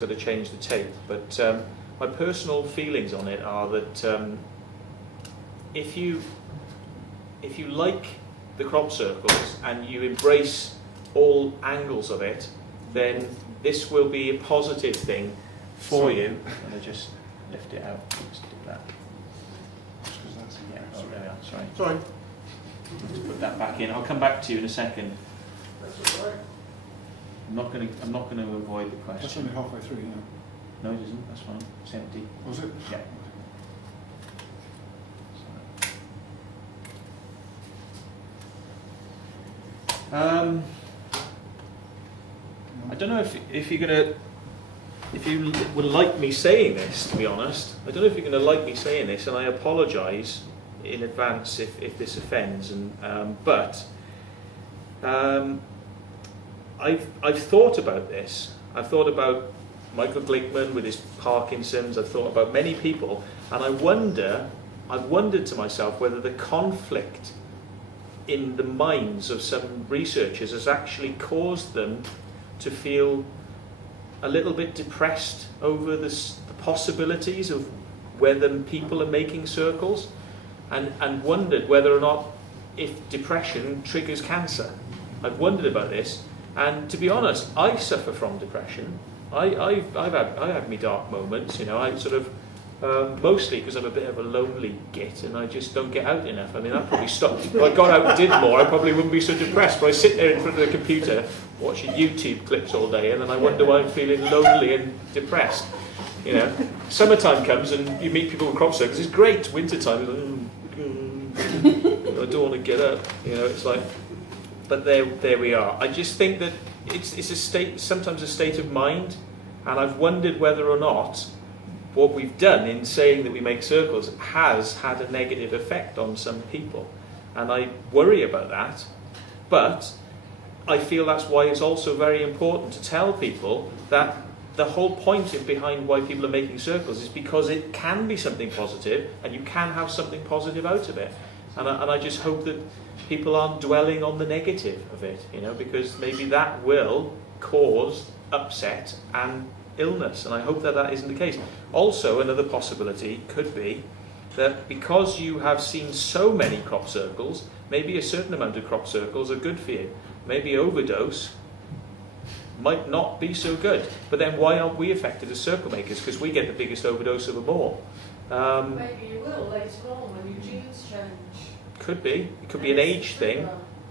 got to change the tape, but my personal feelings on it are that if you like the crop circles and you embrace all angles of it, then this will be a positive thing for you. I'm going to just lift it out. Let's do that. Yeah, oh, there we are. Sorry. Let's put that back in. I'll come back to you in a second. That's all right. I'm not going to avoid the question. That's only halfway through, you know. No, it isn't. That's fine. It's empty. Was it? Yeah. I don't know if you're gonna, if you would like me saying this, to be honest. I don't know if you're going to like me saying this, and I apologise in advance if this offends. But I've thought about this. I've thought about Michael Glickman with his Parkinson's. I've thought about many people, and I've wondered to myself whether the conflict in the minds of some researchers has actually caused them to feel a little bit depressed over the possibilities of whether people are making circles, and wondered whether or not if depression triggers cancer. I've wondered about this, and to be honest, I suffer from depression. I've had my dark moments, you know. I sort of mostly because I'm a bit of a lonely git and I just don't get out enough. I mean, that probably stopped. If I got out and did more, I probably wouldn't be so depressed. But I sit there in front of the computer watching YouTube clips all day, and then I wonder why I'm feeling lonely and depressed. You know, summertime comes and you meet people with crop circles. It's great. Wintertime, I don't want to get up. You know, it's like. But there we are. I just think that it's a state, sometimes a state of mind, and I've wondered whether or not what we've done in saying that we make circles has had a negative effect on some people, and I worry about that. But I feel that's why it's also very important to tell people that the whole point behind why people are making circles is because it can be something positive, and you can have something positive out of it. And I just hope that people aren't dwelling on the negative of it, you know, because maybe that will cause upset and illness, and I hope that that isn't the case. Also, another possibility could be that because you have seen so many crop circles, maybe a certain amount of crop circles are good for you. Maybe overdose might not be so good. But then why aren't we affected as Circlemakers? Because we get the biggest overdose of them all. Maybe you will later on when your genes change. Could be. It could be an age thing.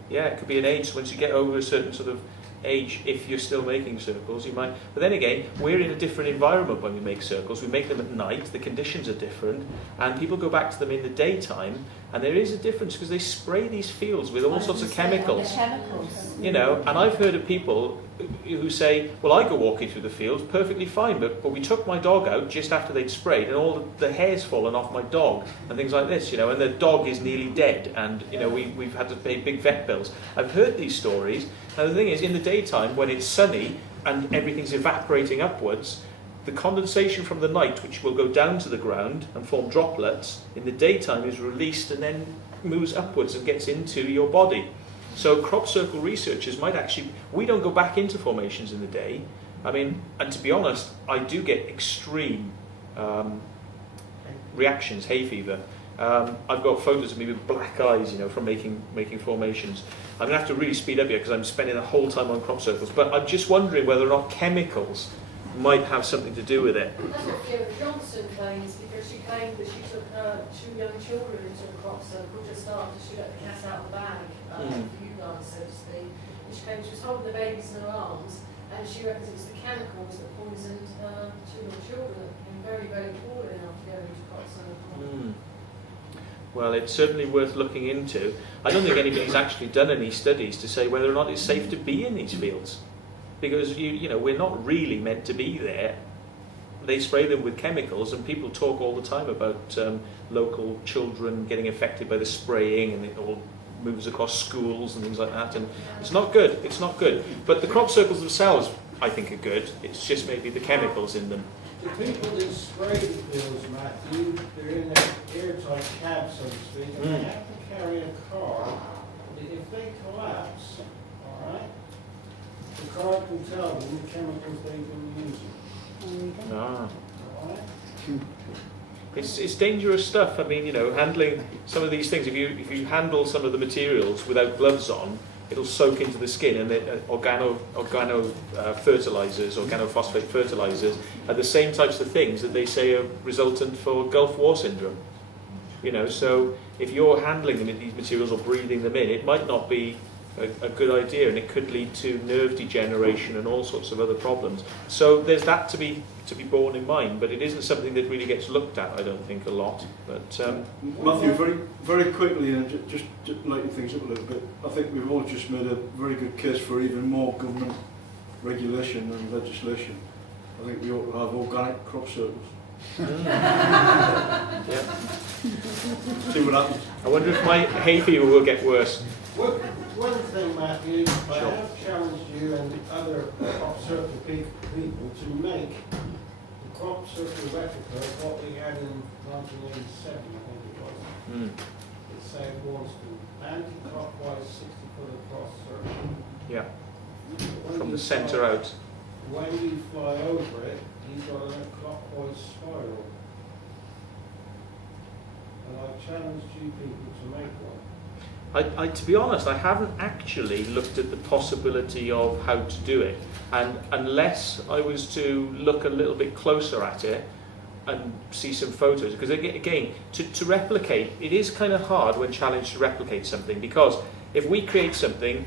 Yeah, it could be an age. Once you get over a certain sort of age, if you're still making circles, you might. But then again, we're in a different environment when we make circles. We make them at night. The conditions are different, and people go back to them in the daytime. And there is a difference because they spray these fields with all sorts of chemicals. You know, and I've heard of people who say, well, I go walking through the fields perfectly fine, but we took my dog out just after they'd sprayed, and all the hair's fallen off my dog and things like this, you know, and the dog is nearly dead, and, you know, we've had to pay big vet bills. I've heard these stories, and the thing is, in the daytime, when it's sunny and everything's evaporating upwards, the condensation from the night, which will go down to the ground and form droplets, in the daytime is released and then moves upwards and gets into your body. So crop circle researchers might actually, we don't go back into formations in the day. I mean, and to be honest, I do get extreme reactions, hay fever. I've got photos of me with black eyes, you know, from making formations. I'm going to have to really speed up here because I'm spending the whole time on crop circles. But I'm just wondering whether or not chemicals might have something to do with it. That's what Fiona Johnson claims, because she claimed that she took her 2 young children into a crop circle just after she let the cat out of the bag, for you guys, so to speak. And she claimed she was holding the babies in her arms, and she reckons it was the chemicals that poisoned 2 little children that became very, very poorly enough to go into crop circle. Well, it's certainly worth looking into. I don't think anybody's actually done any studies to say whether or not it's safe to be in these fields. Because, you know, we're not really meant to be there. They spray them with chemicals, and people talk all the time about local children getting affected by the spraying, and it all moves across schools and things like that, and it's not good. It's not good. But the crop circles themselves, I think, are good. It's just maybe the chemicals in them. The people that spray the fields, Matthew, they're in their airtight cab, so to speak, and they have to carry a car. If they collapse, all right, the car can tell them the chemicals they've been using. Ah. All right? It's dangerous stuff. I mean, you know, handling some of these things. If you handle some of the materials without gloves on, it'll soak into the skin. And fertilizers, organophosphate fertilizers, are the same types of things that they say are resultant for Gulf War syndrome. You know, so if you're handling them in these materials or breathing them in, it might not be a good idea, and it could lead to nerve degeneration and all sorts of other problems. So there's that to be borne in mind, but it isn't something that really gets looked at, I don't think, a lot. But Matthew, very, very quickly, and just lighten things up a little bit, I think we've all just made a very good case for even more government regulation and legislation. I think we ought to have organic crop circles. yeah. See what happens. I wonder if my hay fever will get worse. One thing, Matthew, I Sure. have challenged you and other crop circle people to make the crop circle replica of what we had in 1987, I think it was. Mm. It said Warston, anti-clockwise 60-foot across circle. Yeah, When from you the centre fly- out. When you fly over it, you've got a clockwise spiral. And I challenged you people to make one. To be honest, I haven't actually looked at the possibility of how to do it, and unless I was to look a little bit closer at it and see some photos, because again, to replicate, it is kind of hard when challenged to replicate something, because if we create something,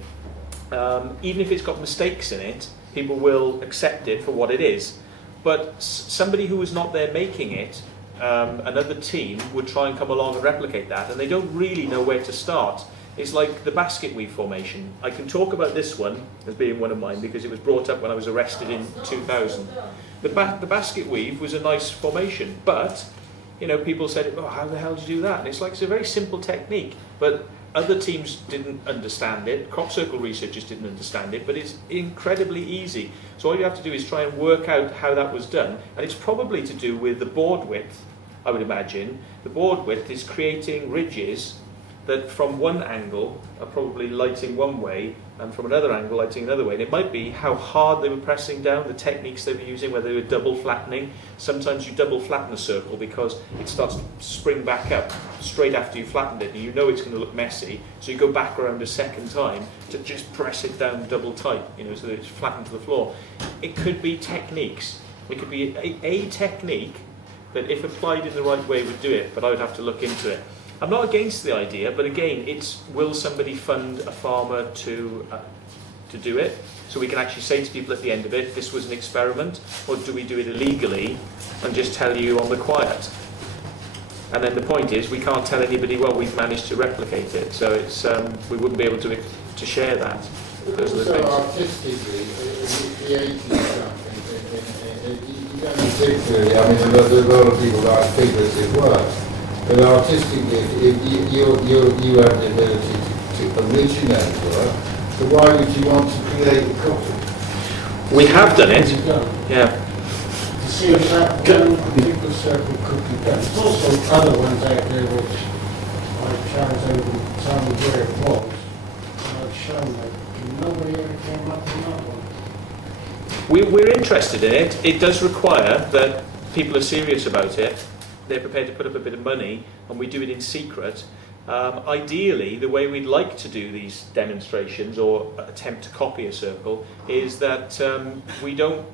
even if it's got mistakes in it, people will accept it for what it is. But somebody who was not there making it, another team would try and come along and replicate that, and they don't really know where to start. It's like the basket weave formation. I can talk about this one as being one of mine because it was brought up when I was arrested in 2000. The basket weave was a nice formation, but you know, people said, "Oh, how the hell do you do that?" And it's like it's a very simple technique, but other teams didn't understand it. Crop circle researchers didn't understand it, but it's incredibly easy. So all you have to do is try and work out how that was done, and it's probably to do with the board width. I would imagine the board width is creating ridges that from one angle are probably lighting one way and from another angle lighting another way. And it might be how hard they were pressing down, the techniques they were using, whether they were double flattening. Sometimes you double flatten a circle because it starts to spring back up straight after you flattened it, and you know it's going to look messy, so you go back around a second time to just press it down double tight, you know, so that it's flattened to the floor. It could be techniques. It could be a technique that if applied in the right way would do it, but I would have to look into it. I'm not against the idea, but again, it's will somebody fund a farmer to do it? So we can actually say to people at the end of it, this was an experiment, or do we do it illegally and just tell you on the quiet? And then the point is, we can't tell anybody, well, we've managed to replicate it, so it's we wouldn't be able to share that. Those are the Also, things. artistically, the 80s something, you don't particularly, I mean, there's a lot of people like figurative work, but artistically, if you have the ability to originate work, so why would you want to create a copy? We have done it, You've done. yeah. To see if that one particular circle could be done. There's also other ones out there which I challenged them to tell me where it was, and I've shown that nobody ever came up with that one. We're interested in it. It does require that people are serious about it. They're prepared to put up a bit of money, and we do it in secret. Ideally, the way we'd like to do these demonstrations or attempt to copy a circle is that we don't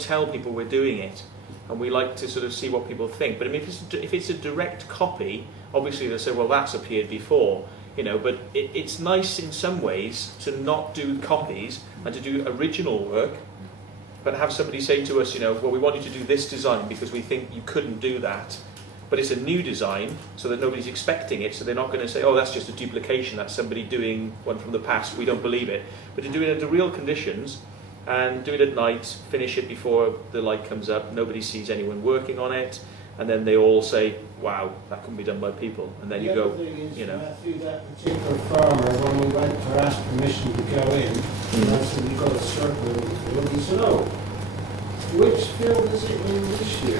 tell people we're doing it, and we like to sort of see what people think. But I mean, if it's a direct copy, obviously they'll say, well, that's appeared before, you know. But it's nice in some ways to not do copies and to do original work, but have somebody say to us, you know, well, we want you to do this design because we think you couldn't do that. But it's a new design, so that nobody's expecting it, so they're not going to say, oh, that's just a duplication, that's somebody doing one from the past, we don't believe it. But to do it under real conditions, and do it at night, finish it before the light comes up, nobody sees anyone working on it, and then they all say, wow, that couldn't be done by people. And then you go, you know. Matthew, that particular farmer, when we went to ask permission to go in, and I said, you've got a circle in the field, he said, oh, which field is it in this year?